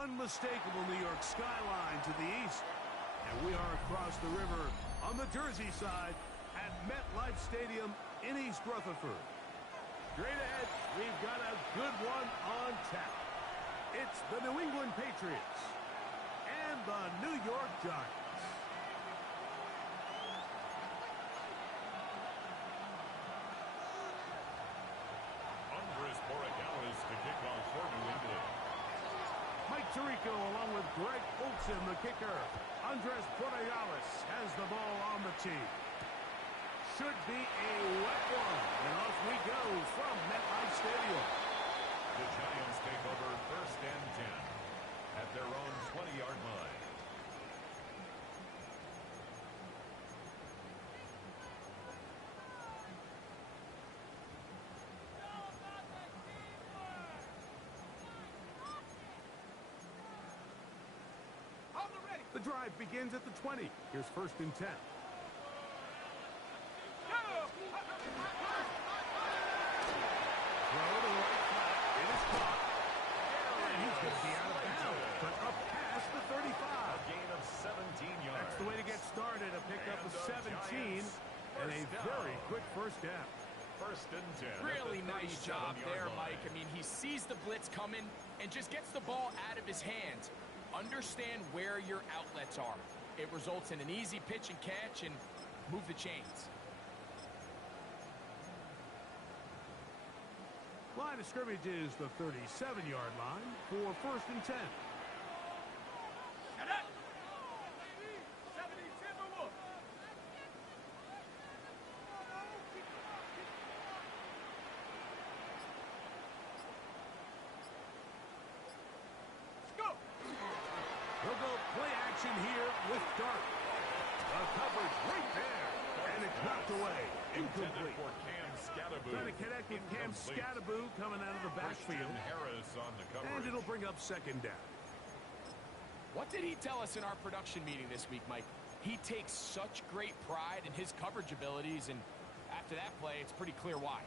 unmistakable New York skyline to the east. And we are across the river on the Jersey side at MetLife Stadium in East Rutherford. Straight ahead, we've got a good one on tap. It's the New England Patriots and the New York Giants. To kick off for New England. Mike Tirico along with Greg Olsen, the kicker. Andres Borregales has the ball on the tee. Should be a wet one. And off we go from MetLife Stadium. The Giants take over 1st and 10 at their own 20-yard line. The drive begins at the 20. Here's 1st and 10. Throw to the right flat. It is caught. And he's going to be out of bounds, but up past the 35. A gain of 17 yards. That's the way to get started. A pickup of 17 and a very quick first down. 1st and 10. Really nice job there, Mike. I mean, he sees the blitz coming and just gets the ball out of his hands. Understand where your outlets are. It results in an easy pitch and catch and move the chains. Line of scrimmage is the 37-yard line for 1st and 10. He'll go play action here with Dart. The coverage right there. And it's knocked away. Incomplete. For Cam Scatterbo. Trying to connect with Cam Scatterbo coming out of the backfield. Harris on the coverage. And it'll bring up 2nd down. What did he tell us in our production meeting this week, Mike? He takes such great pride in his coverage abilities, and after that play, it's pretty clear why.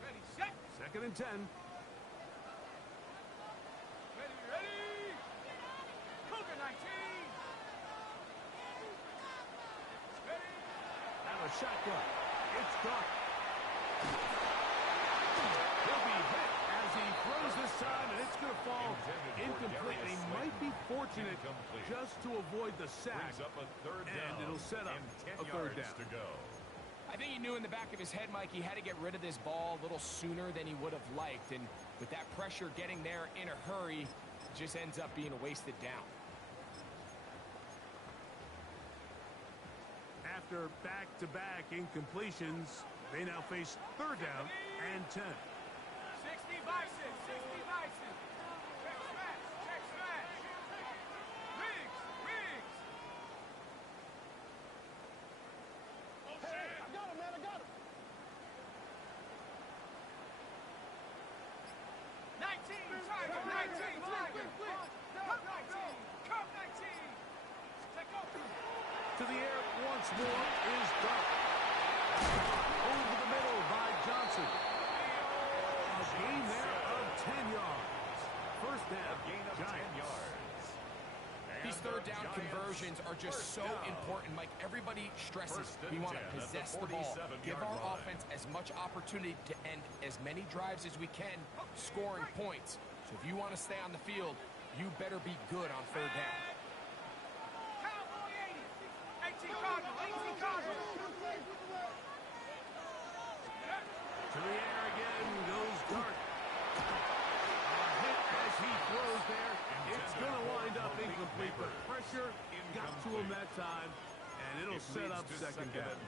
Ready, set. 2nd and 10. Ready. Cougar 19. Ready. Now a shotgun. It's Dart. He'll be hit as he throws this time, and it's going to fall incomplete. He might be fortunate just to avoid the sack. Brings up a 3rd down. And it'll set up a 3rd down. To go. I think he knew in the back of his head, Mike, he had to get rid of this ball a little sooner than he would have liked. And with that pressure getting there in a hurry, it just ends up being a wasted down. After back-to-back incompletions, they now face 3rd down and 10. 60 Bison, 60 Bison. Check smash. Riggs. Hey, I got him, man, I got him. 19, Tiger, 19, Tiger. Cup 19, Cup 19. Take over. To the air once more is Dart. Over the middle by Johnson. A gain there of 10 yards. 1st down. A gain of 10 yards. These 3rd down conversions are just so important, Mike. Everybody stresses we want to possess the ball. Give our offense as much opportunity to end as many drives as we can, scoring points. So if you want to stay on the field, you better be good on 3rd down. Cowboy 80. 18 Cardinal. To the air again goes Dart. A hit as he throws there. It's going to wind up incomplete, but pressure got to him that time, and it'll set up 2nd down.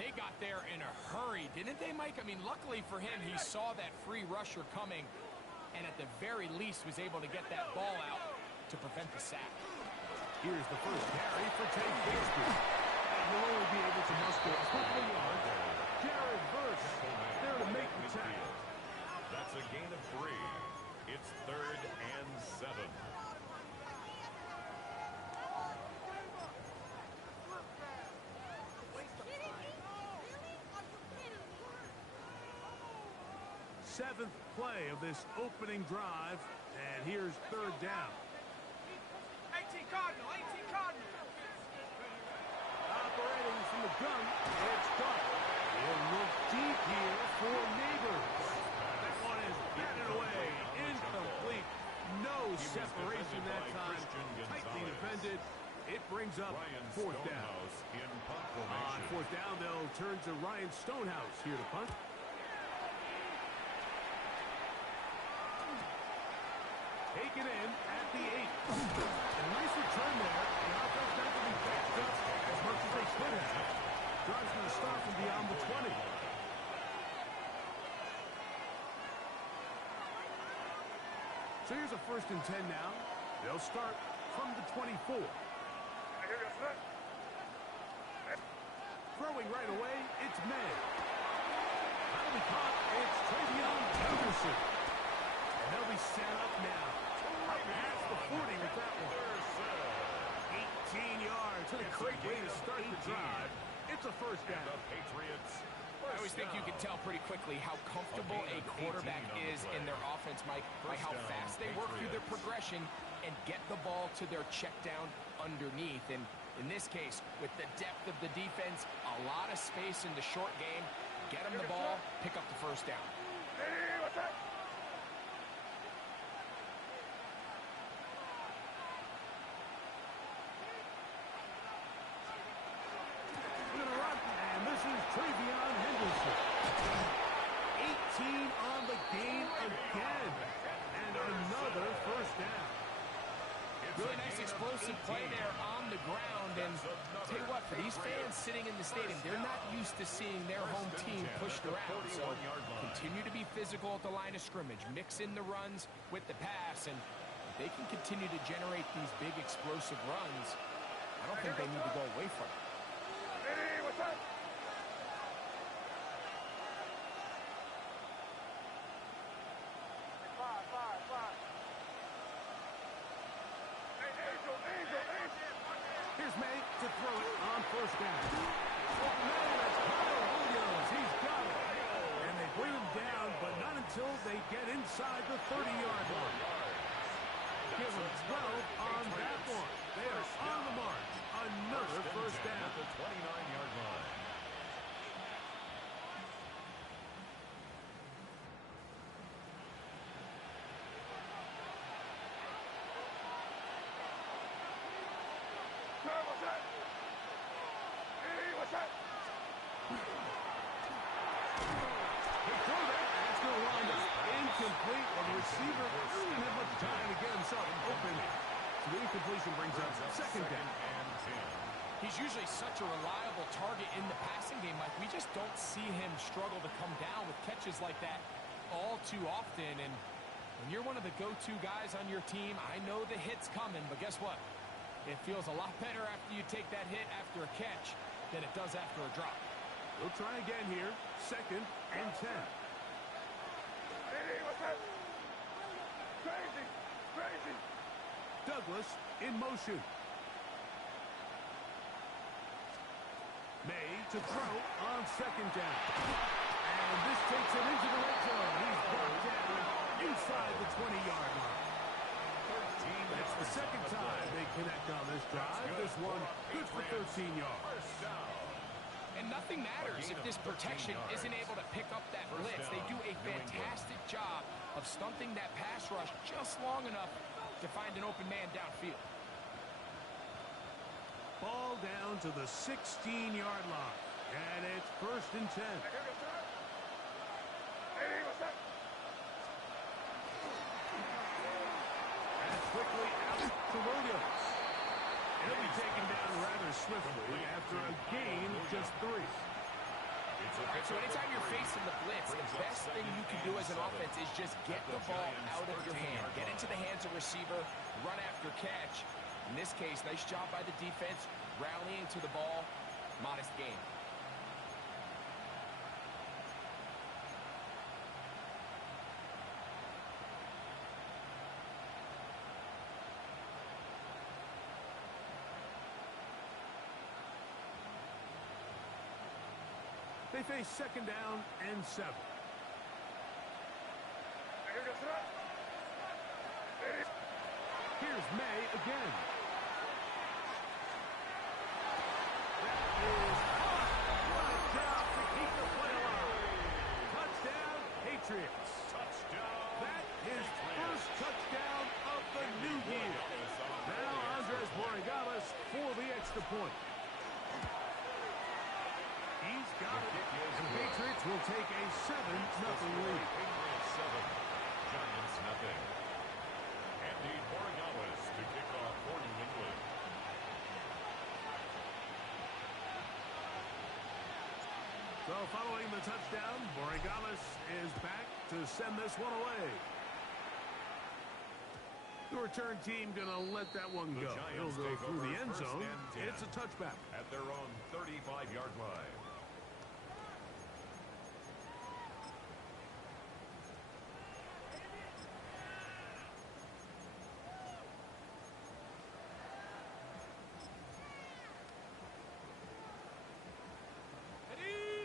They got there in a hurry, didn't they, Mike? I mean, luckily for him, he saw that free rusher coming, and at the very least was able to get that ball out to prevent the sack. Here's the first carry for Tate Bigsby. And he'll only be able to muster a couple of yards. Jared Verse there to make the tackle. That's a gain of 3. It's 3rd and 7. 7th play of this opening drive, and here's 3rd down. 18 Cardinal, 18 Cardinal. Operating from the gun, it's done. He'll look deep here for Neighbors. That one is batted away, incomplete. No separation that time, tightly defended. It brings up 4th down. On 4th down, they'll turn to Ryan Stonehouse here to punt. Taken in at the 8. A nice return there. The offense not going to be backed up as much as they could have. Drives going to start from beyond the 20. So here's a 1st and 10 now. They'll start from the 24. Throwing right away, it's May. That'll be caught. It's Travion Henderson. And they'll be set up now. Past the 40 with that one. 18 yards. What a great way to start the drive. It's a 1st down. I always think you can tell pretty quickly how comfortable a quarterback is in their offense, Mike, by how fast they work through their progression and get the ball to their check down underneath. And in this case, with the depth of the defense, a lot of space in the short game, get them the ball, pick up the 1st down. Travion Henderson. 18 on the game again. And another 1st down. Really nice explosive play there on the ground. And I'll tell you what, for these fans sitting in the stadium, they're not used to seeing their home team pushed around. So continue to be physical at the line of scrimmage. Mix in the runs with the pass. And if they can continue to generate these big explosive runs, I don't think they need to go away from it. Here's May to throw it on 1st down. Oh, no, that's Kyle Williams. He's got it. And they bring him down, but not until they get inside the 30-yard line. Give them 12 on that one. They are on the march. Another 1st down. At the 29-yard line. Incomplete, and the receiver didn't have much time to get himself open. So the incompletion brings up 2nd down. He's usually such a reliable target in the passing game, Mike. We just don't see him struggle to come down with catches like that all too often. And when you're one of the go-to guys on your team, I know the hit's coming, but guess what? It feels a lot better after you take that hit after a catch than it does after a drop. We'll try again here. 2nd and 10. Crazy. Douglas in motion. May to throw on 2nd down. And this takes him into the red zone. He's brought down inside the 20-yard line. That's the 2nd time they connect on this drive. This one good for 13 yards. And nothing matters if this protection isn't able to pick up that blitz. They do a fantastic job of stunting that pass rush just long enough to find an open man downfield. Ball down to the 16-yard line. And it's 1st and 10. And quickly out to Williams. He'll be taken down rather swiftly after a gain of just 3. All right, so anytime you're facing the blitz, the best thing you can do as an offense is just get the ball out of your hand. Get into the hands of receiver, run after catch. In this case, nice job by the defense, rallying to the ball, modest gain. They face 2nd down and 7. Here's May again. That is caught. What a job to keep the play alive. Touchdown, Patriots. Touchdown. That is first touchdown of the new year. Now Andres Borregales for the extra point. He's got it. And the Patriots will take a 7-0 lead. Patriots 7, Giants nothing. Andy Borregales to kick off for New England. So following the touchdown, Borregales is back to send this one away. The return team going to let that one go. It'll go through the end zone. It's a touchback. At their own 35-yard line.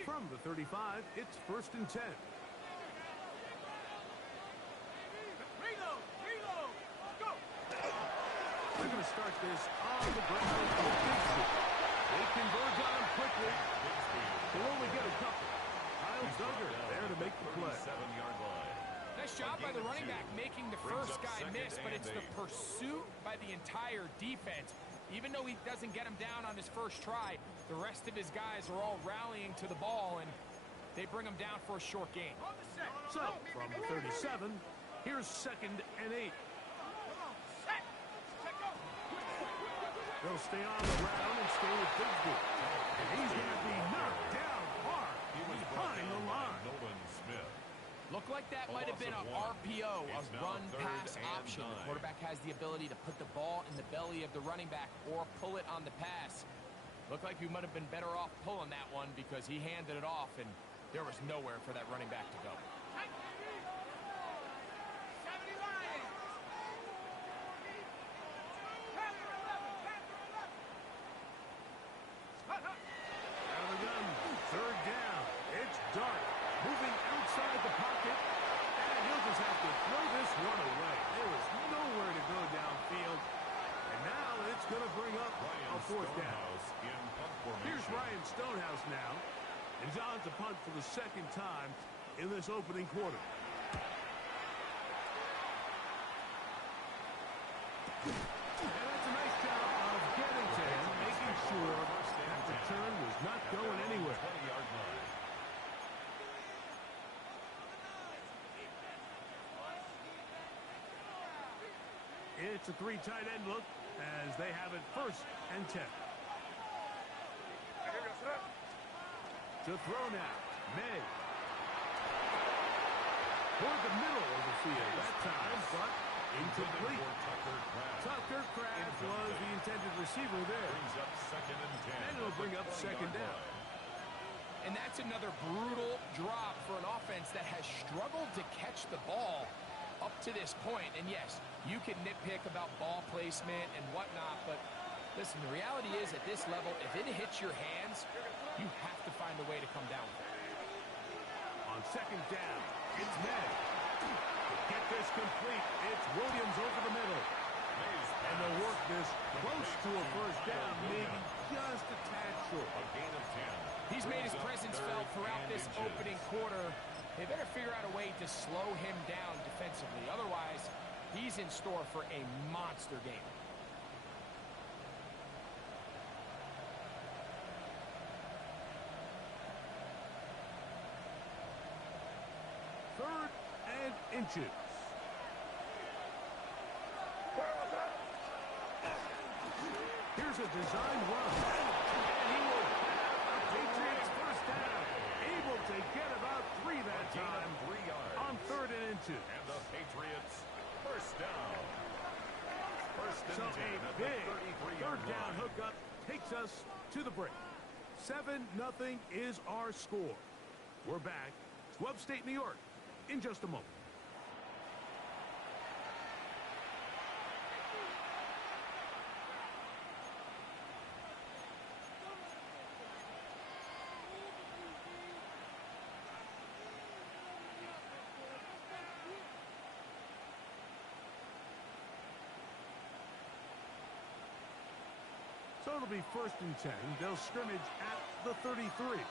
From the 35, it's 1st and 10. Reload! Reload! Go! They're going to start this on the ground. They converge on him quickly. They'll only get a couple. Kyle Duggar there to make the play. 37-yard line. Nice job by the running back making the Brings first up guy second miss, but and it's the 8. pursuit by the entire defense. Even though he doesn't get him down on his first try, the rest of his guys are all rallying to the ball, and they bring him down for a short gain. On the set! So, from the 37, here's 2nd and 8. Come on, set! Set, go! They'll stay on the ground and stay with Bigsby. And he's going to be knocked down hard He was behind the line. Nolan Smith. Looked like that might have been an loss of 1. RPO, a It's now run-pass 3rd and option. The 9. quarterback has the ability to put the ball in the belly of the running back or pull it on the pass. Looked like he might have been better off pulling that one because he handed it off, and there was nowhere for that running back to go. 70 Lions! Panther 11! Panther 11! Out of the gun, 3rd down. It's Dart moving outside the pocket, and he'll just have to throw this one away. There is nowhere to go downfield, and now it's going to bring up a 4th down. In punt formation. Here's Ryan Stonehouse now. He's on to punt for the 2nd time in this opening quarter. And that's a nice job of getting to him, making sure that return was not going anywhere. 20-yard line. It's a 3 tight end look as they have it 1st and 10. To throw now, May. Toward the middle of the field that time, but incomplete. Tucker Kraft was the intended receiver there. Brings up 2nd and 10. And it'll bring up 2nd down. And that's another brutal drop for an offense that has struggled to catch the ball up to this point. And yes, you can nitpick about ball placement and whatnot, but listen, the reality is at this level, if it hits your hands, you have to find a way to come down with it. On 2nd down, it's May. To get this complete, it's Williams over the middle. And they'll work this close to a 1st down, maybe just a tad short. A gain of 10. He's made his presence felt throughout this opening quarter. They better figure out a way to slow him down defensively. Otherwise, he's in store for a monster game. Third and inches. Here's a design run. And he will have a Patriots 1st down. Able to get about 3 that time 3 yards. on 3rd and inches. And the Patriots 1st down. 1st and So 10 a at the big 33-yard 3rd down line. hookup takes us to the break. 7-0 is our score. We're back to upstate New York in just a moment. So it'll be 1st and 10. They'll scrimmage at the 33. Operating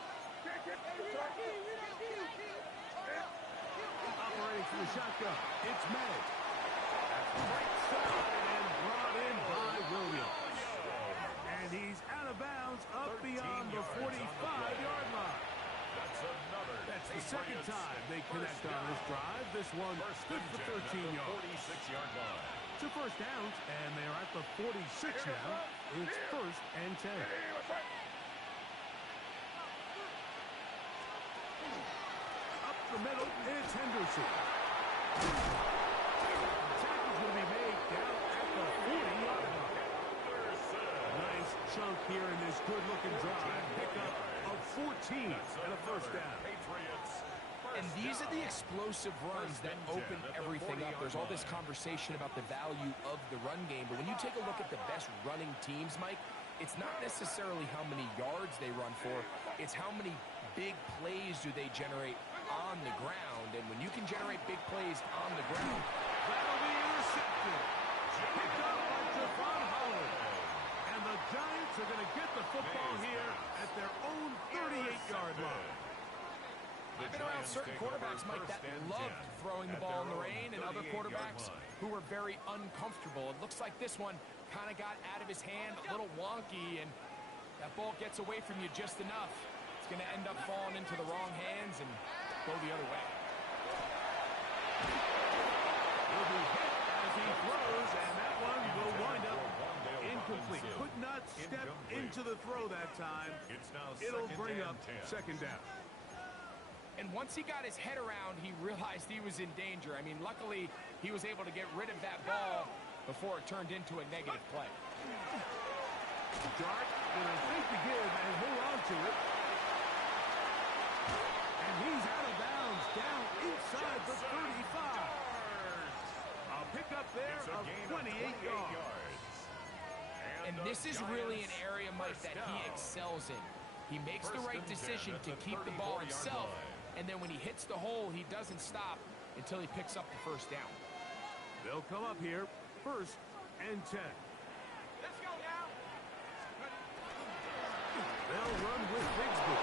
from the shotgun. It's May. That's right side and brought in by Williams. And he's out of bounds up beyond the 45-yard line. That's the second time they connect on this drive. This one good for 13 yards. 46-yard line. 2 first downs, and they're at the 46 now. It's 1st and 10. Up the middle, it's Henderson. The tackle's going to be made down at the 40-yard line. Nice chunk here in this good-looking drive. Pickup of 14 and a 1st down. And these are the explosive runs that open everything up. There's all this conversation about the value of the run game, but when you take a look at the best running teams, Mike, it's not necessarily how many yards they run for, it's how many big plays do they generate on the ground. And when you can generate big plays on the ground, that'll be intercepted. Picked up by Javon Holland. And the Giants are going to get the football here at their own 38-yard line. I've been around certain quarterbacks, Mike, that loved throwing the ball in the rain, and other quarterbacks who were very uncomfortable. It looks like this one kind of got out of his hand, a little wonky, and that ball gets away from you just enough. It's going to end up falling into the wrong hands and go the other way. He'll be hit as he throws, and that one will wind up incomplete. Could not step into the throw that time. It'll bring up 2nd down. And once he got his head around, he realized he was in danger. I mean, luckily, he was able to get rid of that ball before it turned into a negative play. Dart going to think to give and hold on to it. And he's out of bounds, down inside the 35. A pickup there of 28 yards. And this is really an area, Mike, that he excels in. He makes the right decision to keep the ball himself. And then when he hits the hole, he doesn't stop until he picks up the 1st down. They'll come up here, 1st and 10. Let's go now. They'll run with Bigsby.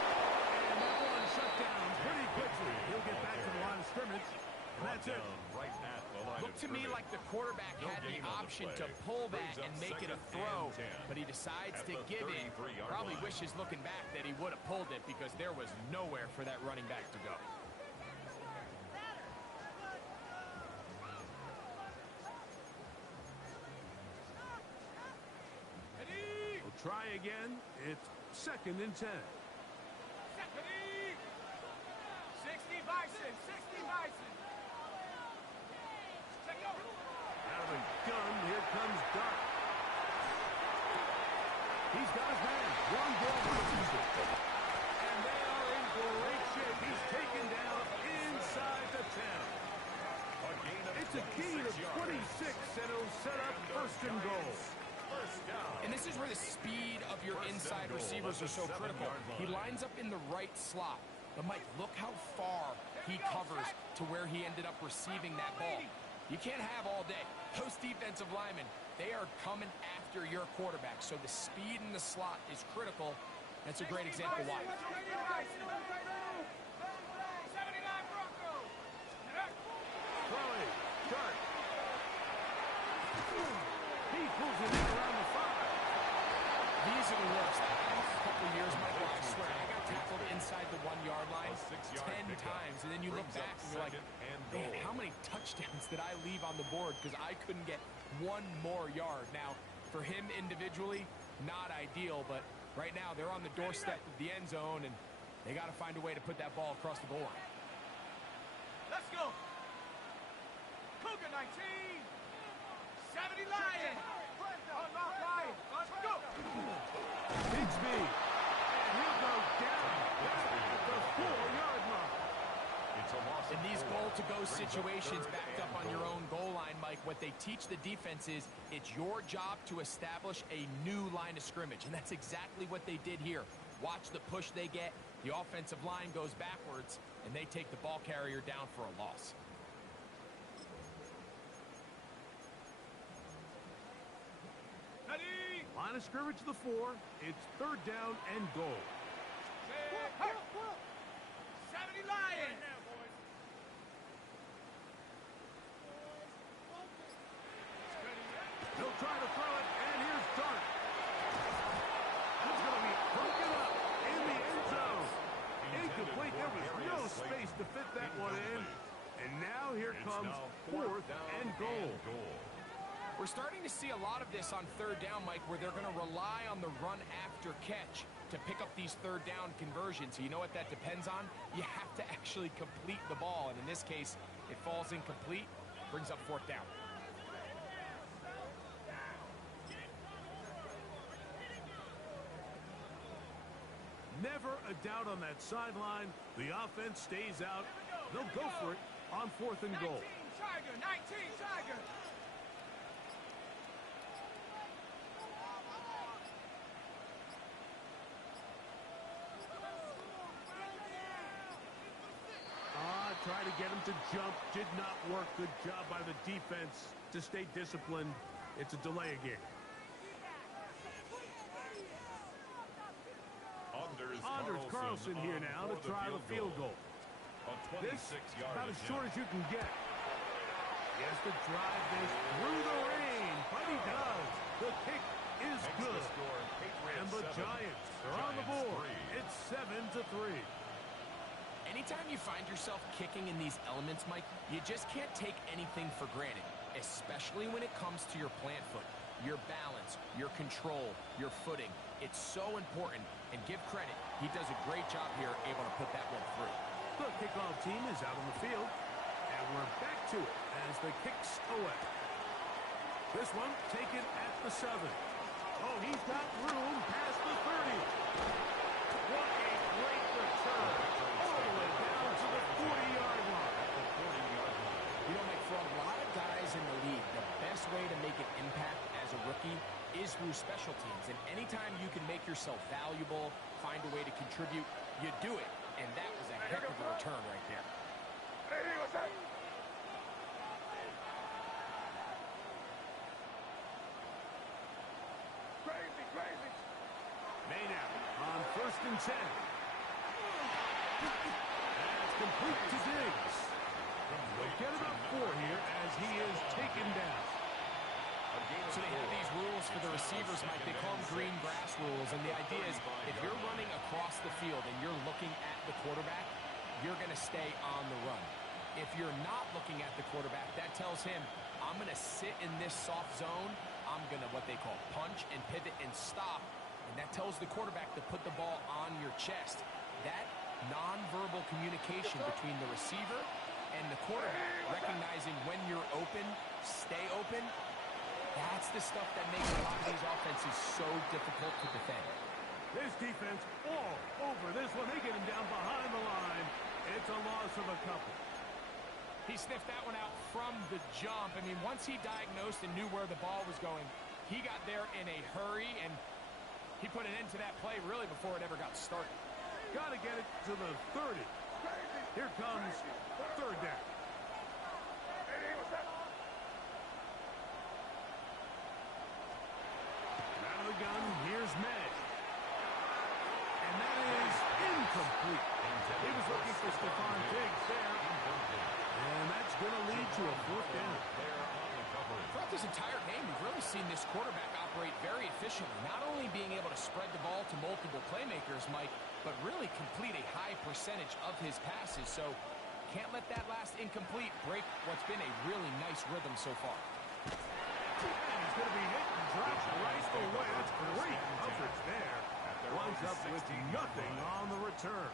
And that one shut down pretty quickly. He'll get back to the line of scrimmage. And that's it. Looked to me like the quarterback had the option to pull that and make it a throw, but he decides to give it. Probably wishes looking back that he would have pulled it because there was nowhere for that running back to go. We'll try again. It's 2nd and 10. 60 Bison, 60 Bison. Out of the gun, here comes Dart. He's got his man. One ball for the season. And they are in great shape. He's taken down inside the 10. It's a gain of 26, and it'll set up 1st and goal. And this is where the speed of your inside receivers are so critical. He lines up in the right slot. But, Mike, look how far he covers to where he ended up receiving that ball. You can't have all day. Those defensive linemen, they are coming after your quarterback. So the speed in the slot is critical. That's a great example why. 79 Broncos. Throwing. Dart. He pulls it in around the 5. These are the worst. A couple years, Michael, I swear, I got tackled inside the 1-yard line 10 times. And then you look back and you're like, man, how many touchdowns did I leave on the board because I couldn't get one more yard? Now, for him individually, not ideal, but right now they're on the doorstep of the end zone, and they got to find a way to put that ball across the goal line. Let's go. Cougar 19. 70 Lions. Unlock Lions. Let's go. Bigsby. And he'll go down at the 4-yard line. In these goal-to-go situations backed up on your own goal line, Mike, what they teach the defense is it's your job to establish a new line of scrimmage, and that's exactly what they did here. Watch the push they get. The offensive line goes backwards, and they take the ball carrier down for a loss. Ready. Line of scrimmage to the 4. It's third down and goal. 70 Lions. He'll try to throw it, and here's Dart. It's going to be broken up in the end zone. Incomplete. There was no space to fit that one in. And now here comes fourth and goal. We're starting to see a lot of this on third down, Mike, where they're going to rely on the run after catch to pick up these third down conversions. So you know what that depends on? You have to actually complete the ball. And in this case, it falls incomplete, brings up fourth down. Never a doubt on that sideline. The offense stays out. They'll go for it on fourth and goal. 19 Tiger, 19 Tiger. Try to get him to jump. Did not work. Good job by the defense to stay disciplined. It's a delay again. Anders Carlson here now to try the field goal. This about as short as you can get. He has to drive this through the rain, but he does. The kick is good. And the Giants are on the board. It's 7-3. Anytime you find yourself kicking in these elements, Mike, you just can't take anything for granted, especially when it comes to your plant foot, your balance, your control, your footing. It's so important, and give credit, he does a great job here able to put that one through. The kickoff team is out on the field, and we're back to it as the kick's away. This one taken at the 7. Oh, he's got room past the 30. What a great return. All the way down to the 40-yard line. You know, Mike, for a lot of guys in the league, the best way to make an impact as a rookie is through special teams. And anytime you can make yourself valuable, find a way to contribute, you do it. And that was a heck of a return right there. Hey, what's that? Crazy. Maynard on 1st and 10. That's complete to Diggs. They'll get about 4 here as he is taken down. So they have these rules for the receivers, Mike. They call them green grass rules. And the idea is if you're running across the field and you're looking at the quarterback, you're going to stay on the run. If you're not looking at the quarterback, that tells him, I'm going to sit in this soft zone. I'm going to what they call punch and pivot and stop. And that tells the quarterback to put the ball on your chest. That nonverbal communication between the receiver and the quarterback, recognizing when you're open, stay open, that's the stuff that makes a lot of these offenses so difficult to defend. This defense all over this one. They get him down behind the line. It's a loss of a couple. He sniffed that one out from the jump. I mean, once he diagnosed and knew where the ball was going, he got there in a hurry, and he put an end to that play really before it ever got started. Got to get it to the 30. Here comes third down. Out of the gun, here's May. And that is incomplete. He was looking for Stephon Diggs there. And that's going to lead to a fourth down. Throughout this entire game, we've really seen this quarterback operate very efficiently, not only being able to spread the ball to multiple playmakers, Mike, but really complete a high percentage of his passes. So can't let that last incomplete break what's been a really nice rhythm so far. And he's going to be hit and dropped right away. That's great coverage there. Winds up with nothing on the return.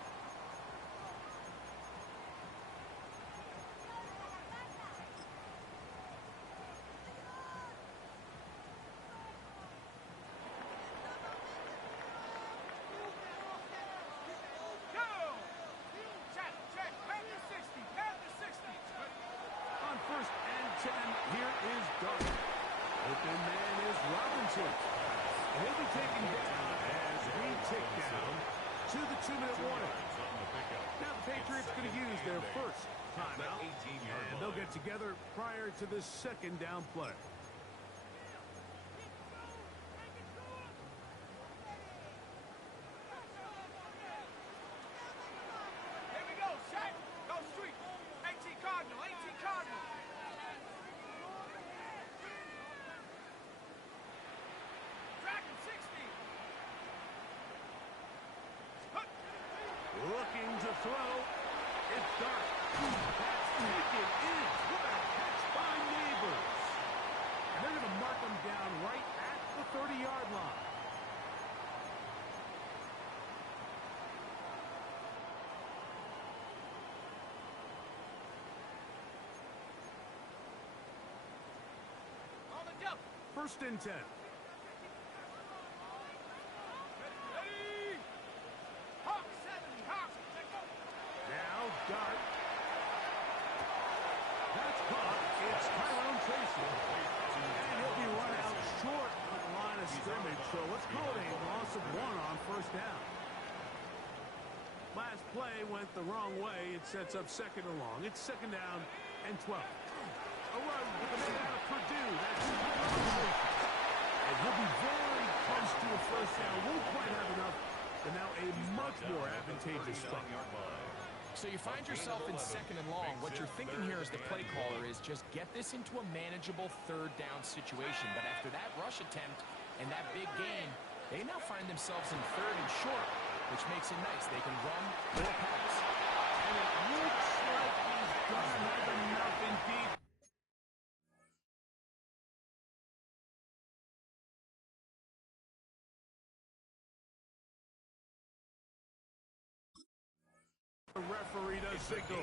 On 1st and 10, here is Dart. Open man is Robinson. And he'll be taken down as we tick down to the 2-minute warning. Now the Patriots going to use their first timeout, and they'll get together prior to the second down play. throw. It's dark. That's taken in. What a catch by Neighbors. And they're going to mark him down right at the 30-yard line. On the double. First and 10. Ready. Hawk 70. Hawk. Now, Dart. That's caught. It's Tyrone Tracy. And he'll be run out short on the line of scrimmage. So let's call it a loss of 1 on first down. Last play went the wrong way. It sets up second and long. It's second down and 12. A run with the man out of Purdue. That's Tyrone Tracy. And he'll be very close to a first down. Won't quite have enough. But now a much more advantageous spot. So you find yourself in second and long. What you're thinking here as the play caller is just get this into a manageable third down situation. But after that rush attempt and that big gain, they now find themselves in third and short, which makes it nice. They can run or pass. And it looks like he's going to have enough indeed. The referee does signal.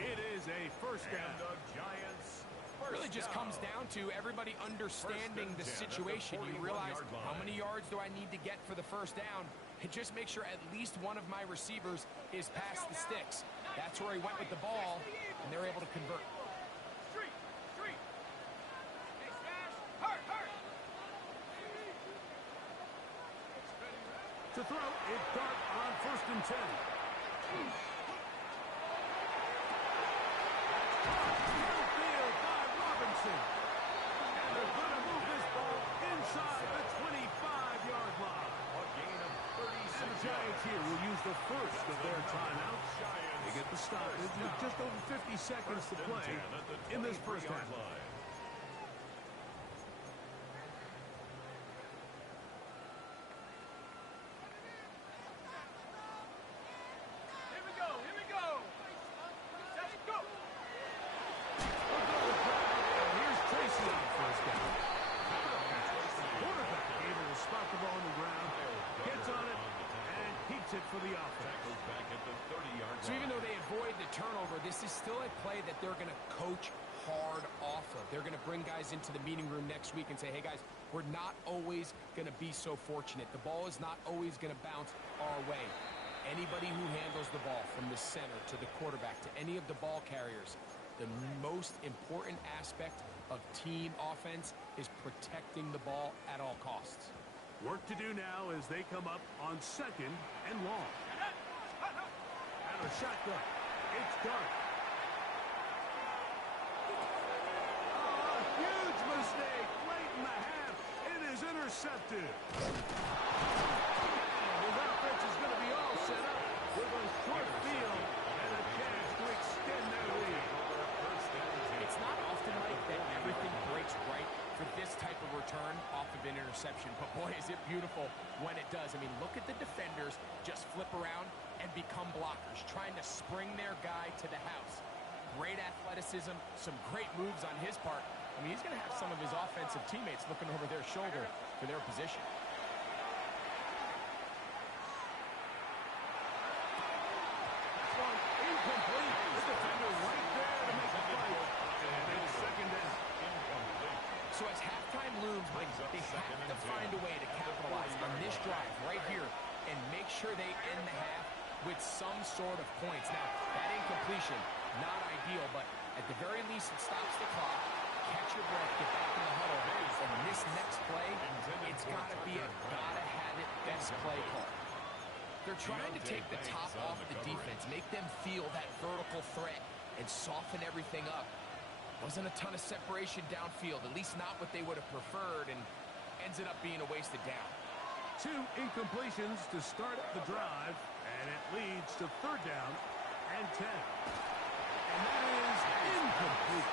It is a first down. The Giants. Really just comes down to everybody understanding the situation. You realize how many yards do I need to get for the first down, and just make sure at least one of my receivers is past the sticks. That's where he went with the ball, and they're able to convert. Street. Street. Hey, Stash. Hurt. Hurt. To throw, it's Dart on first and 10. Field by Robinson. And they're going to move this ball inside the 25-yard line. A gain of 36 And the Giants here will use the first of their timeouts. They get the stoppage with just over 50 seconds to play in this first half. Here we go. Here we go. Let's go. And here's Tracy on first down. Quarterback able to spot the ball on the ground, gets on it, and keeps it for the offense. Back at the 30-yard So even though they avoid the turnover, this is still a play that they're going to coach hard off of. They're going to bring guys into the meeting room next week and say, hey, guys, we're not always going to be so fortunate. The ball is not always going to bounce our way. Anybody who handles the ball from the center to the quarterback to any of the ball carriers, the most important aspect of team offense is protecting the ball at all costs. Work to do now as they come up on second and long. Out of shotgun. It's Dart. Oh, a huge mistake late in the half. It is intercepted. And his offense is going to be all set up with a short field and a chance to extend their lead. It's not often like that everything breaks right for this type of return off of an interception, but boy, is it beautiful when it does. I mean, look at the defenders just flip around and become blockers, trying to spring their guy to the house. Great athleticism, some great moves on his part. I mean, he's going to have some of his offensive teammates looking over their shoulder for their position. One incomplete. The defender right there to make the play. And it's second down. So as halftime looms, Mike, they have to find a way to capitalize on this drive right here and make sure they end the half with some sort of points. Now, that incompletion, not ideal, but at the very least, it stops the clock. Catch your breath, get back in the huddle. And this next play, it's got to be a gotta-have-it best play call. They're trying to take the top off the defense, make them feel that vertical threat, and soften everything up. Wasn't a ton of separation downfield, at least not what they would have preferred, and ends it up being a wasted down. 2 incompletions to start the drive, and it leads to third down and 10. And that is incomplete.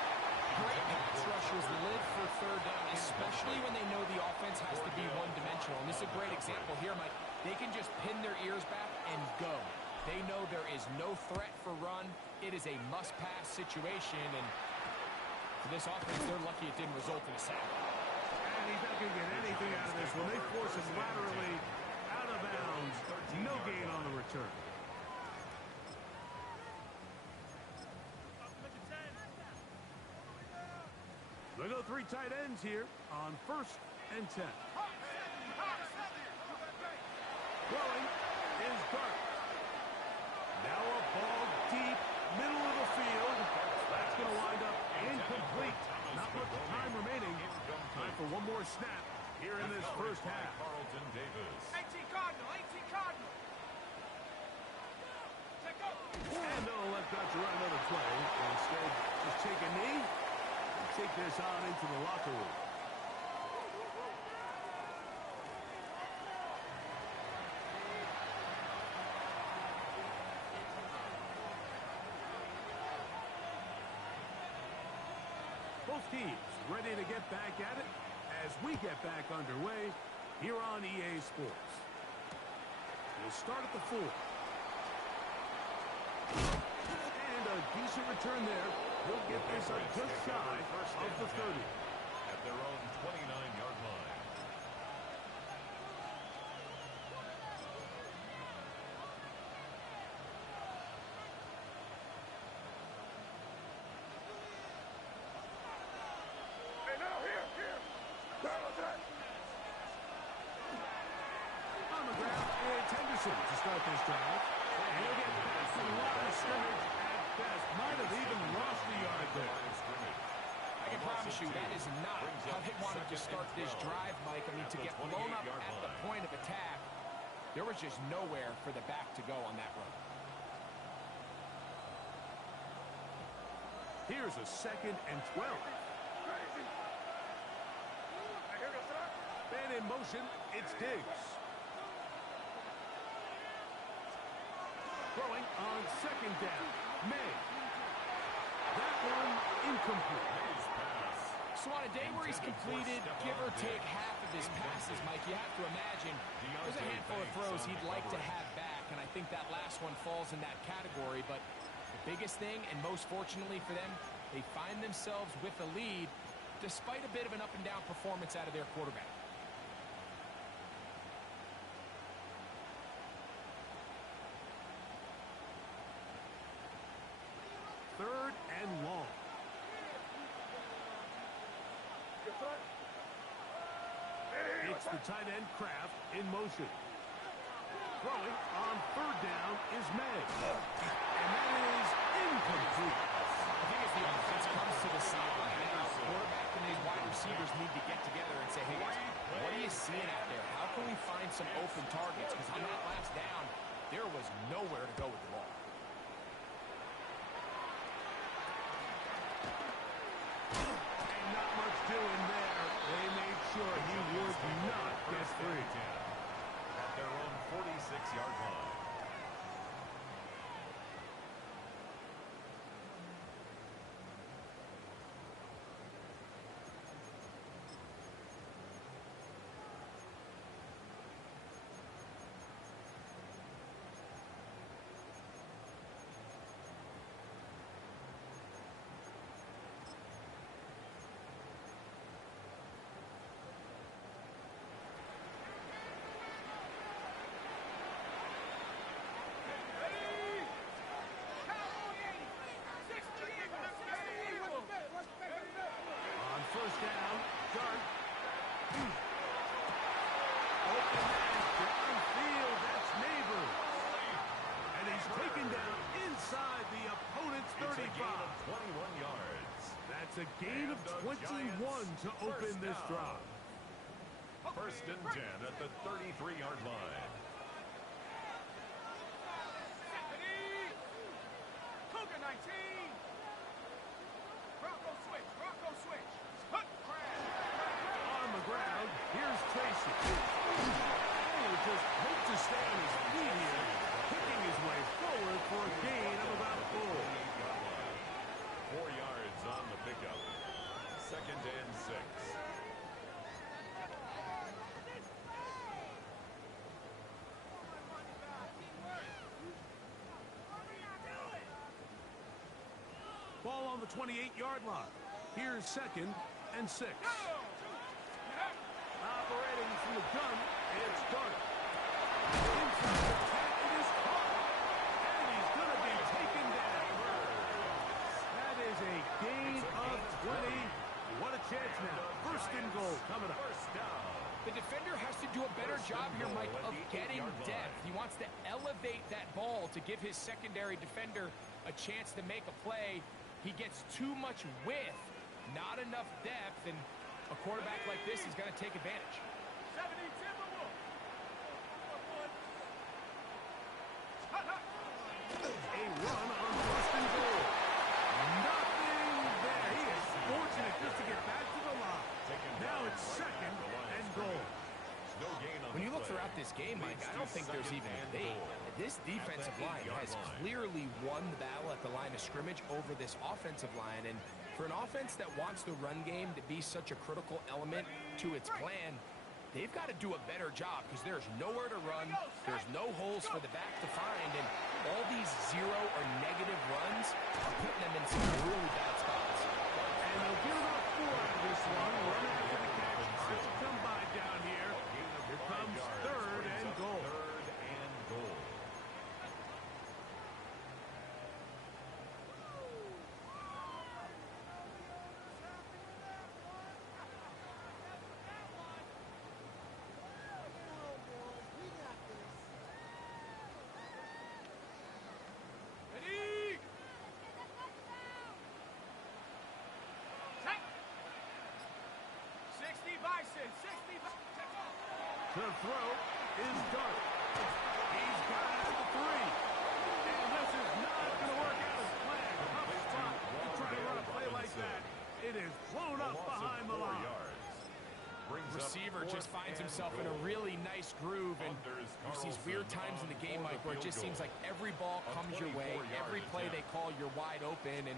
Great pass rushers live for third down, especially when they know the offense has to be one-dimensional. And this is a great example here, Mike. They can just pin their ears back and go. They know there is no threat for run. It is a must-pass situation, and for this offense, they're lucky it didn't result in a sack. And he's not going to get anything out of this when they force him laterally out of bounds. No gain on the return. They go 3 tight ends here on 1st and 10. Throwing is Dart. Now a ball deep, middle of the field. That's going to wind up incomplete. Not much time remaining. Time for one more snap here in this first half. Carlton Davis. 18 Cardinal, 18 Cardinal. Take up. And no left out to run another play. Instead, just take a knee and take this on into the locker room. Both teams ready to get back at it as we get back underway here on EA Sports. We'll start at the 4. And a decent return there. He'll get this up just shy of the 30. At their own 29-yard line. On the ground, it's Henderson to start this drive. And he'll get past the line of scrimmage at best. Might have even lost the yard there. I can promise you that is not how they wanted to start this drive, Mike. I mean, to get blown up at the point of attack, there was just nowhere for the back to go on that run. Here's a 2nd and 12. Man in motion, it's Diggs. Throwing on 2nd down. May. That one incomplete. So on a day where he's completed, give or take half of his passes, Mike, you have to imagine there's a handful of throws he'd like to have back, and I think that last one falls in that category. But the biggest thing, and most fortunately for them, they find themselves with a lead despite a bit of an up-and-down performance out of their quarterback. Third and long. It's the tight end Kraft in motion. Throwing on 3rd down is May. And that is incomplete. I think as the offense comes to the sideline now, quarterback and his wide receivers need to get together and say, hey guys, what are you seeing out there? How can we find some open targets? Because on that last down, there was nowhere to go with the ball. And not much doing there. They made sure he would not get free. At their own 46-yard line. First down, Dart. Open man downfield, that's Neighbors. And he's taken down inside the opponent's 35. It's a gain of 21 yards. That's a gain of 21 to open this drive. 1st and 10 at the 33-yard line. Cougar 19. Bronco switch, Bronco switch. On the ground, here's Tracy. He'll just hope to stay on his feet here, picking his way forward for a gain of about 4. 4 yards on the pickup. 2nd and 6. Ball on the 28-yard line. Here's 2nd and 6. Operating from the gun, it's Dart. Inside the 10, it is caught. And he's going to be taken down. That is a gain of 20. What a chance now. 1st and goal coming up. The defender has to do a better job here, Mike, of getting depth. He wants to elevate that ball to give his secondary defender a chance to make a play. He gets too much width, not enough depth, and a quarterback like this is going to take advantage. 70 Timberwolves. A run on 1st and goal. Nothing there. He is fortunate just to get back to the line. Now it's 2nd and goal. When you look throughout this game, Mike, I don't think there's even a debate. This defensive line has clearly won the battle at the line of scrimmage over this offensive line. And for an offense that wants the run game to be such a critical element to its plan, they've got to do a better job because there's nowhere to run. There's no holes for the back to find. And all these zero or negative runs are putting them in some really bad spots. And they'll give it up 4 out of this one. Run after the catch. It's a come by down here. Here comes 3rd and goal. Ready? Set. 60 Bison. 60 Bison. The throw is Dart. He's got it at the 3. And this is not going to work out as planned. Tough spot to try to run a play like that. It is blown up behind the line. Receiver just finds himself in a really nice groove, and there's these weird times in the game, Mike, where it just seems like every ball comes your way, every play they call, you're wide open, and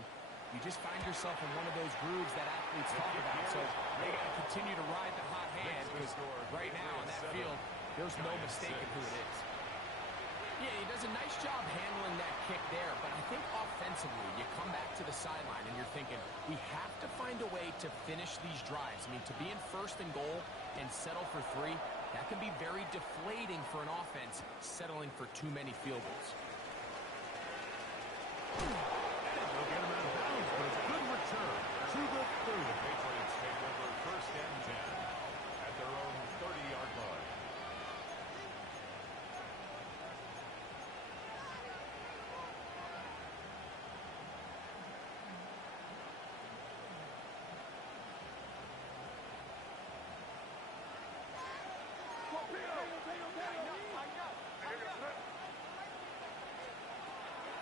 you just find yourself in one of those grooves that athletes talk about. So they got to continue to ride the hot hand, because right now on that field, there's no mistaking who it is. Yeah, he does a nice job handling that kick there, but I think offensively, you come back to the sideline and you're thinking, we have to find a way to finish these drives. I mean, to be in 1st and goal and settle for 3, that can be very deflating for an offense settling for too many field goals. They'll get him out of bounds, but a good return to the 30. The Patriots take over 1st and 10 at their own 30-yard line.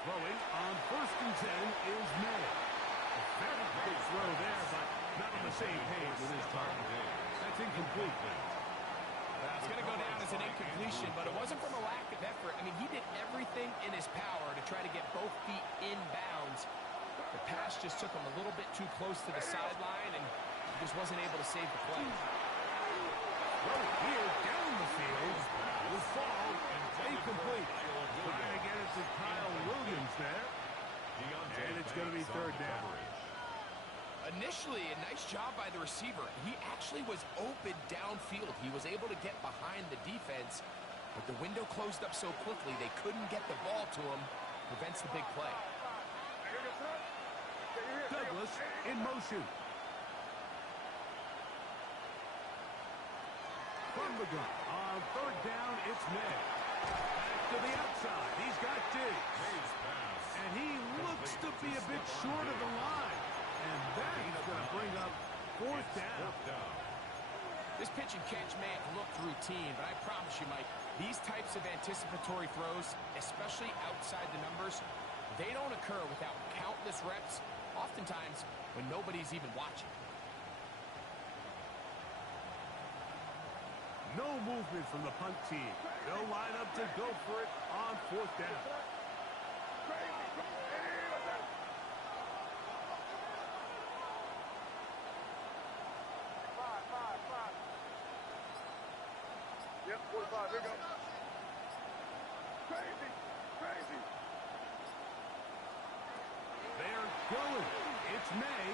Throwing on 1st and 10 is Madden. A very good throw there, but not on the same page with his target. That's incomplete. It's going to go down as an incompletion, but it wasn't from a lack of effort. I mean, he did everything in his power to try to get both feet in bounds. The pass just took him a little bit too close to the sideline, and he just wasn't able to save the play. Throw here down the field will fall incomplete. Trying to get it to Kyle Williams there. And it's going to be 3rd down. Initially, a nice job by the receiver. He actually was open downfield. He was able to get behind the defense, but the window closed up so quickly they couldn't get the ball to him. Prevents the big play. Douglas in motion. From the gun. On 3rd down, it's Ned. Back to the outside. He's got Diggs. And he looks to be a bit short of the line. And then he's going to bring up 4th down. This pitch and catch may have looked routine, but I promise you, Mike, these types of anticipatory throws, especially outside the numbers, they don't occur without countless reps, oftentimes when nobody's even watching. No movement from the punt team. They'll line up to go for it on 4th down. Yep, 45. Here we go. Crazy. They're going. It's May.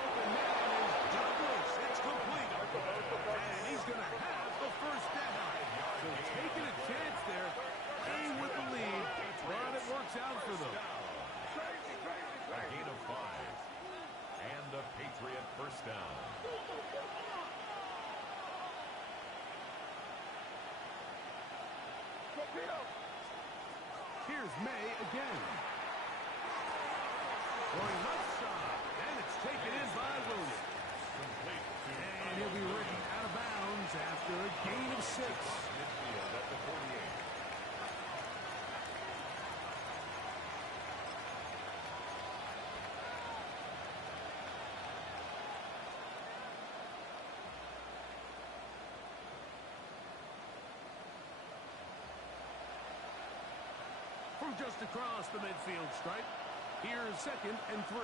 Open man is Douglas. It's complete. And he's going to have the first down. So taking a chance there. Staying with the lead. But it works out for them. A gain of 5. And a Patriot first down. Here's May again. Going left side. And it's taken in by Williams. And he'll be written out of bounds after a gain of 6. Midfield at the 48. From just across the midfield stripe, here's 2nd and 3.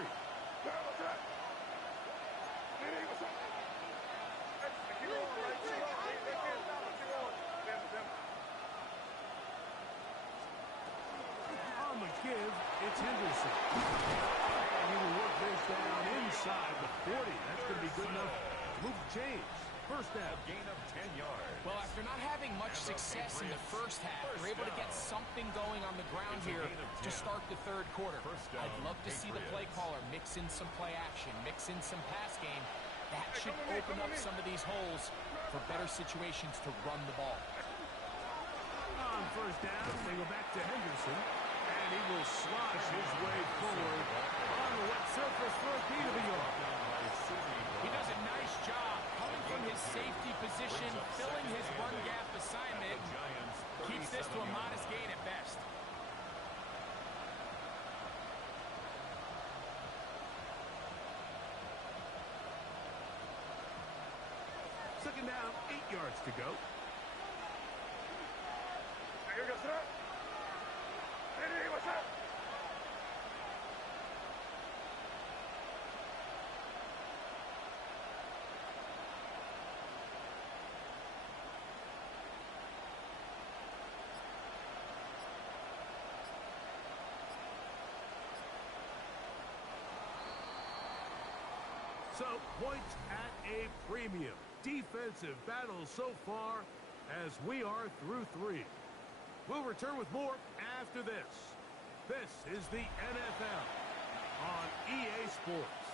On the give, it's Henderson. And he will work this down inside the 40. That's going to be good enough to move the chains. First down. Gain of 10 yards. Well, after not having much success in the first half, they're able to get something going on the ground here to start the third quarter. I'd love to see the play caller mix in some play action, mix in some pass game. That should open up some of these holes for better situations to run the ball. On first down, they go back to Henderson. And he will slosh his way forward on the wet surface for a gain of a yard. He does a nice job coming from his safety position, filling his run gap assignment, keeps this to a modest gain at best. Second down, 8 yards to go. So, points at a premium. Defensive battle so far as we are through 3. We'll return with more after this. This is the NFL on EA Sports.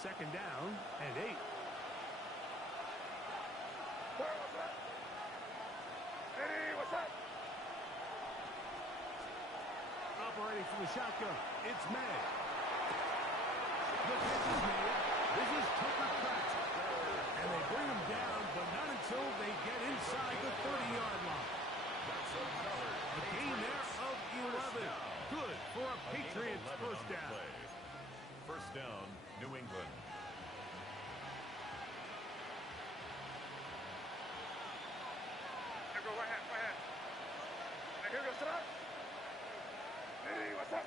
Second down and 8. Operating from the shotgun, it's May. The pitch is made. This is Tucker Pratt. And they bring him down, but not until they get inside the 30-yard line. A gain there of 11. Good for a Patriots first down. First down, New England. Go right hand. Here goes tonight. Hey, what's up?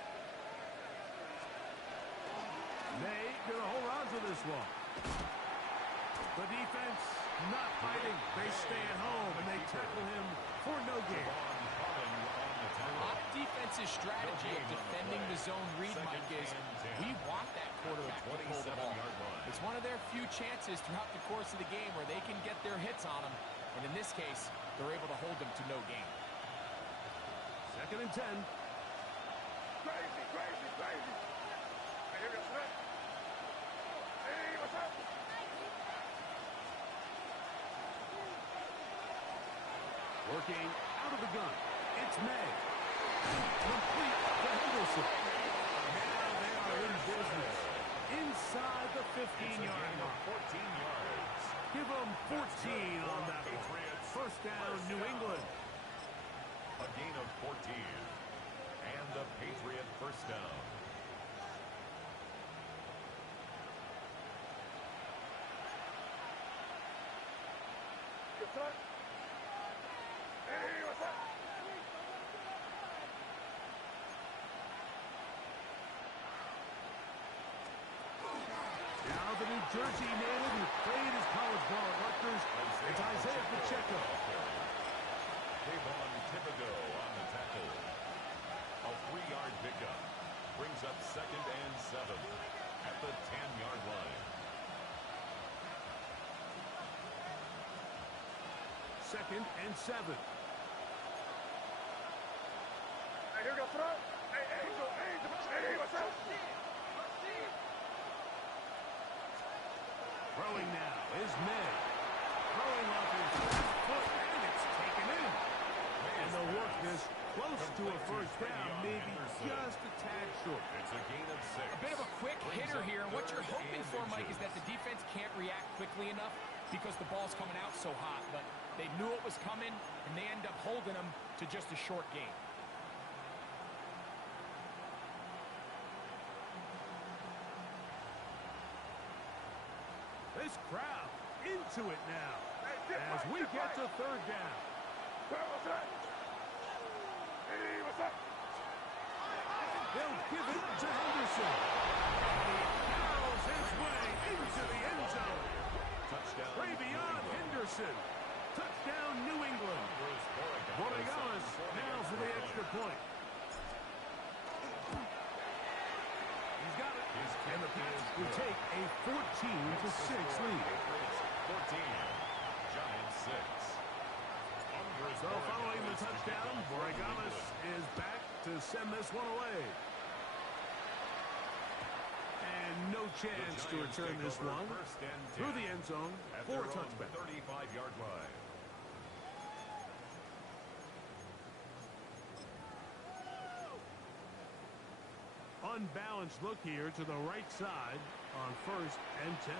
They gonna hold on to this one. The defense not fighting. They stay at home and they tackle him for no gain. Our defense's strategy of defending the zone read, Mike, is we want that quarterback to pull the ball. It's one of their few chances throughout the course of the game where they can get their hits on him. And in this case, they're able to hold them to no gain. 2nd and 10. Crazy. Hey, here goes tonight. Hey, what's up? Working out of the gun. It's May. Complete to Henderson. Now they are in business. Inside the 15-yard line. 14 yards. Give them 14 on that one. First down, New England. A gain of 14. And a Patriot first down. What's up? Hey, what's up? Now the New Jersey native who played his college ball at Rutgers. It's Isaiah Pacheco. Kayvon Thibodeau on the tackle. A 3-yard pickup. Brings up 2nd and 7 at the 10-yard line. 2nd and 7. Hey, here we go, front. Hey, Angel, what's up? Throwing now is May. Throwing off his left foot, and it's taken in. And they'll work this close to a first down, maybe just a tad short. It's a gain of 6. A bit of a quick hitter here, and what you're hoping for, Mike, is that the defense can't react quickly enough because the ball's coming out so hot. But they knew it was coming, and they end up holding them to just a short gain. This crowd into it now as we get to third down. What's up? Hey, what's up? They'll give it to Henderson. And he barrels his way into the end zone. Touchdown. Travion Henderson. Touchdown, New England. Borregales now for the extra point. He's got it. And the Pats will take a 14-6 lead. 14. Giants 6. So following the touchdown, Borregales is back to send this one away. And no chance to return this one through the end zone for a touchback. 35-yard line. Unbalanced look here to the right side on 1st and 10.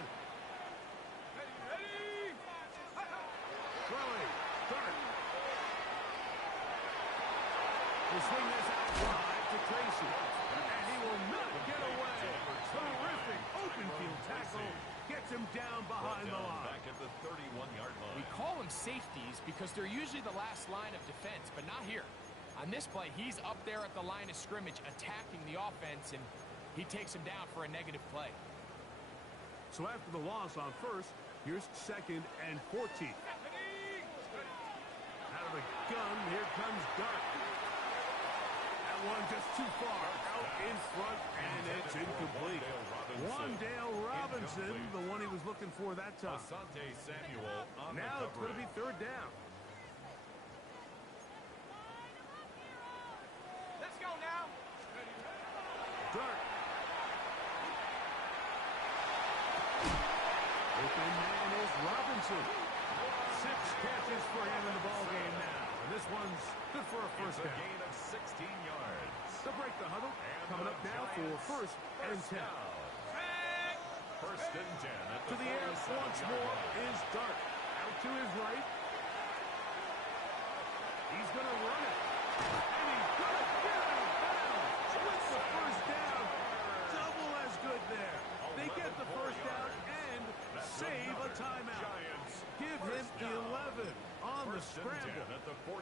Throwing. Third. He'll swing this out wide to Tracy. And he will not get away. Terrific open field tackle. Gets him down behind the line. Back at the 31-yard line. We call them safeties because they're usually the last line of defense, but not here. On this play, he's up there at the line of scrimmage attacking the offense, and he takes him down for a negative play. So after the loss on 1st, here's 2nd and 14. Out of the gun, here comes Dart. That one just too far out in front, and it's incomplete. Wandale Robinson, the one he was looking for that time. Asante Samuel on now the it's going to be third down. Let's go now. Dart. Open man is Robinson. 6 catches for him in the ball game now. And this one's good for a first down. A gain of 16 yards. They'll break the huddle. Coming up now for 1st and 10. 1st and 10 at To the air once more is Dart. Out to his right. He's going to run it. And he's going to get out of bounds with the first down. Double as good there. They get the first down and save a timeout. Give him 11 on the scramble.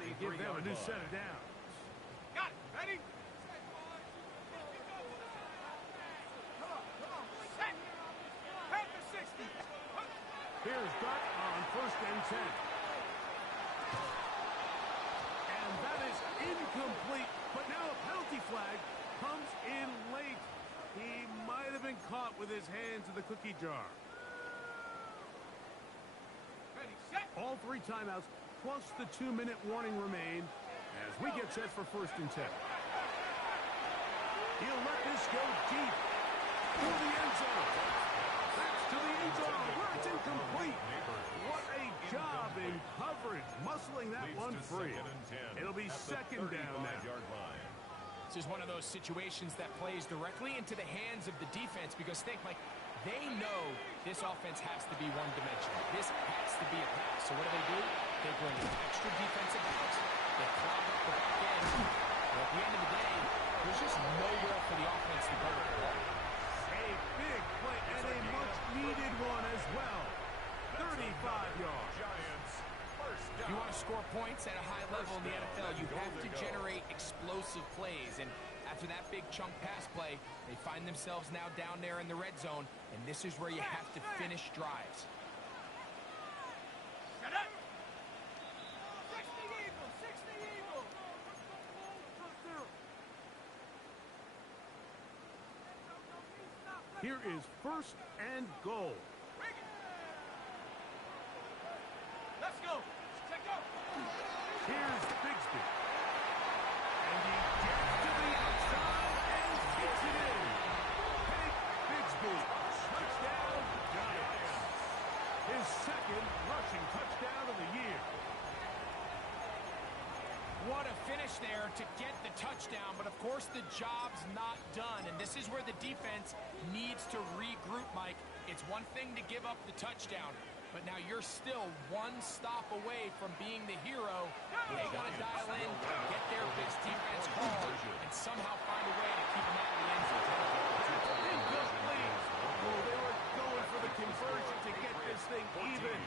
And give them a new set of downs. Got it. Ready? Here's Dart on 1st and 10. And that is incomplete. But now a penalty flag comes in late. He might have been caught with his hands in the cookie jar. Ready, set. All 3 timeouts plus the 2-minute warning remain as we get set for 1st and 10. He'll let this go deep through the end zone. That's to the end zone where it's incomplete. What a job in coverage, muscling that one free. It'll be 2nd down now. This is one of those situations that plays directly into the hands of the defense because think, like, they know this offense has to be one-dimensional. This has to be a pass. So what do? They bring in extra defensive backs. They clog up the back end. But at the end of the day, there's just nowhere for the offense to go with the ball. A big play and a much-needed one as well. 35 yards. If you want to score points at a high level in the NFL, you have to generate explosive plays. And after that big chunk pass play, they find themselves now down there in the red zone, and this is where you have to finish drives. Here is 1st and goal. Let's go. Check go. Here's Bigsby. And he gets to the outside and gets it in. Hank Bigsby. Touchdown, Giants. His 2nd rushing touchdown of the year. What a finish there to get the touchdown, but of course the job's not done, and this is where the defense needs to regroup, Mike. It's one thing to give up the touchdown, but now you're still one stop away from being the hero. They got to dial in, get their best defense call, and somehow find a way to keep them out of the end zone. Incomplete. Well, they were going for the conversion to get this thing even.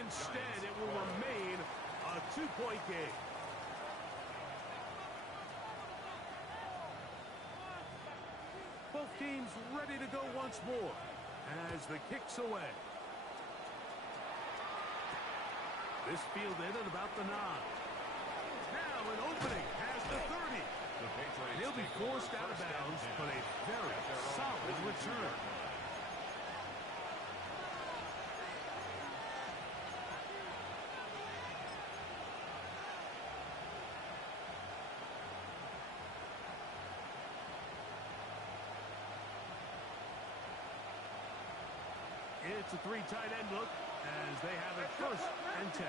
Instead, it will remain a 2-point game. Both teams ready to go once more as the kick's away. This fielded at about the 9. Now an opening has the 30. He'll be forced out of bounds, but a very solid return. It's a 3 tight end look as they have it 1st and 10.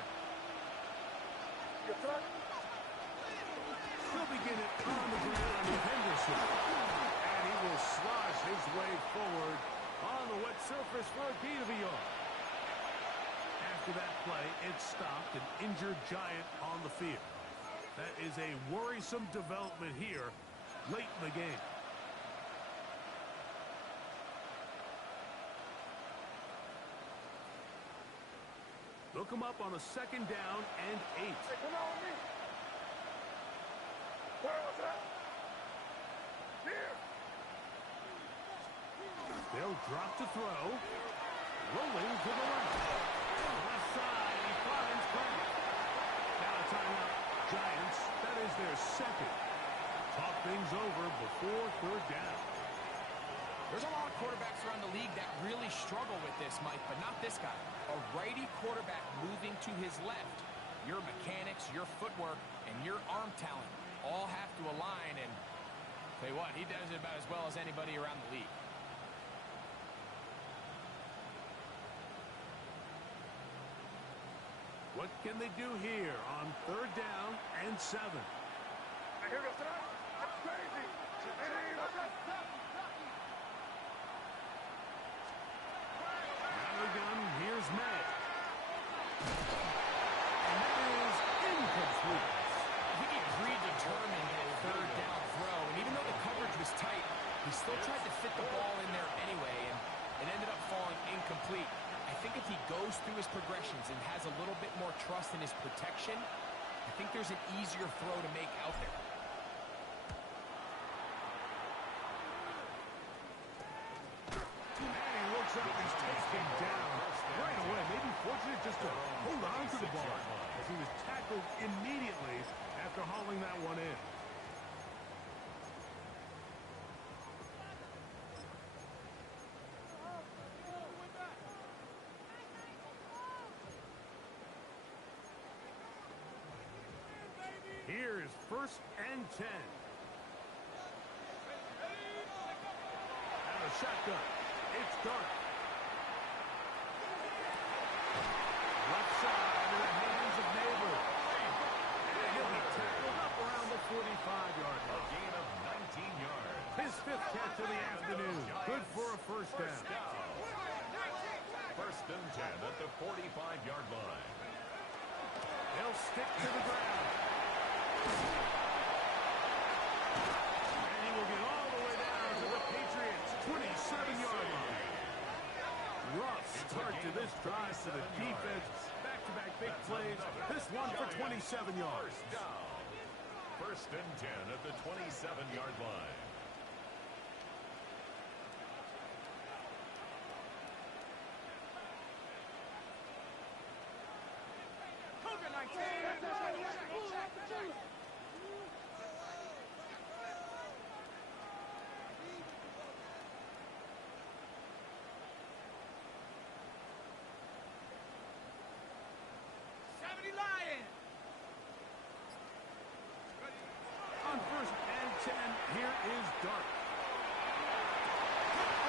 He'll begin it on the ground with Henderson. And he will slosh his way forward on the wet surface for a gain of a yard. After that play, it stopped an injured Giant on the field. That is a worrisome development here late in the game. Look him up on a 2nd down and 8. Hey, come on with me. Where was that? Here. They'll drop to throw. Rolling to the left. Left side, he finds Pratt. Now a timeout. Giants, that is their 2nd. Talk things over before 3rd down. There's a lot of quarterbacks around the league that really struggle with this, Mike, but not this guy. A righty quarterback moving to his left. Your mechanics, your footwork, and your arm talent all have to align, and tell you what, he does it about as well as anybody around the league. What can they do here on 3rd down and 7? Hey, here goes tonight. That's crazy. Hey, what's up? Gun, here's Matt. And that is incomplete. I think he predetermined that 3rd down throw, and even though the coverage was tight, he still tried to fit the ball in there anyway, and it ended up falling incomplete. I think if he goes through his progressions and has a little bit more trust in his protection, I think there's an easier throw to make out there. Up, he's taken down right away. Maybe fortunate just to hold on to the ball as he was tackled immediately after hauling that one in. Here is 1st and 10. And a shotgun. It's Dark. Left side in the hands of Neighbor. And he'll be tackled up around the 45-yard line. A gain of 19 yards. His 5th catch of the afternoon. Good for a 1st down. 1st and 10 at the 45-yard line. They'll stick to the ground. And he will get all the way down to the Patriots' 27-yard line. Rough start to this drive to the defense. Back-to-back big plays. This one for 27 yards. Down. 1st and 10 at the 27-yard line. is dark.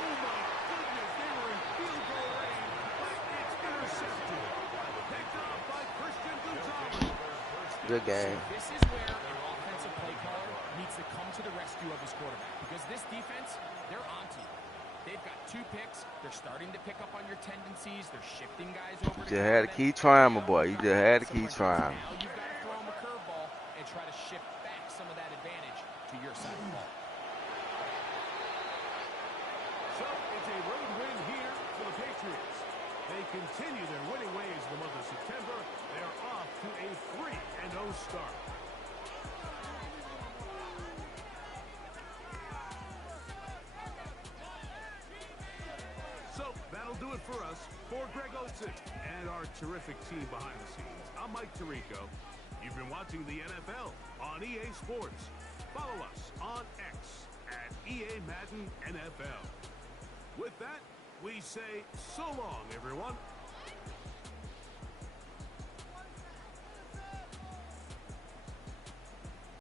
Oh, my goodness. They were in field goal range, but it's intercepted. Picked off by Christian Gonzalez. Good game. This is where an offensive play caller needs to come to the rescue of his quarterback, because this defense, they're onto you. They've got 2 picks. They're starting to pick up on your tendencies. They're shifting guys over. You just had to keep trying, my boy. You just had to keep trying. Now you've got to throw him a curveball and try to shift back some of that advantage to your side of the ball. So it's a road win here for the Patriots. They continue their winning ways in the month of September. They are off to a 3-0 start. So that'll do it for us. For Greg Olsen and our terrific team behind the scenes, I'm Mike Tirico. You've been watching the NFL on EA Sports. Follow us on X at EA Madden NFL. With that, we say so long, everyone.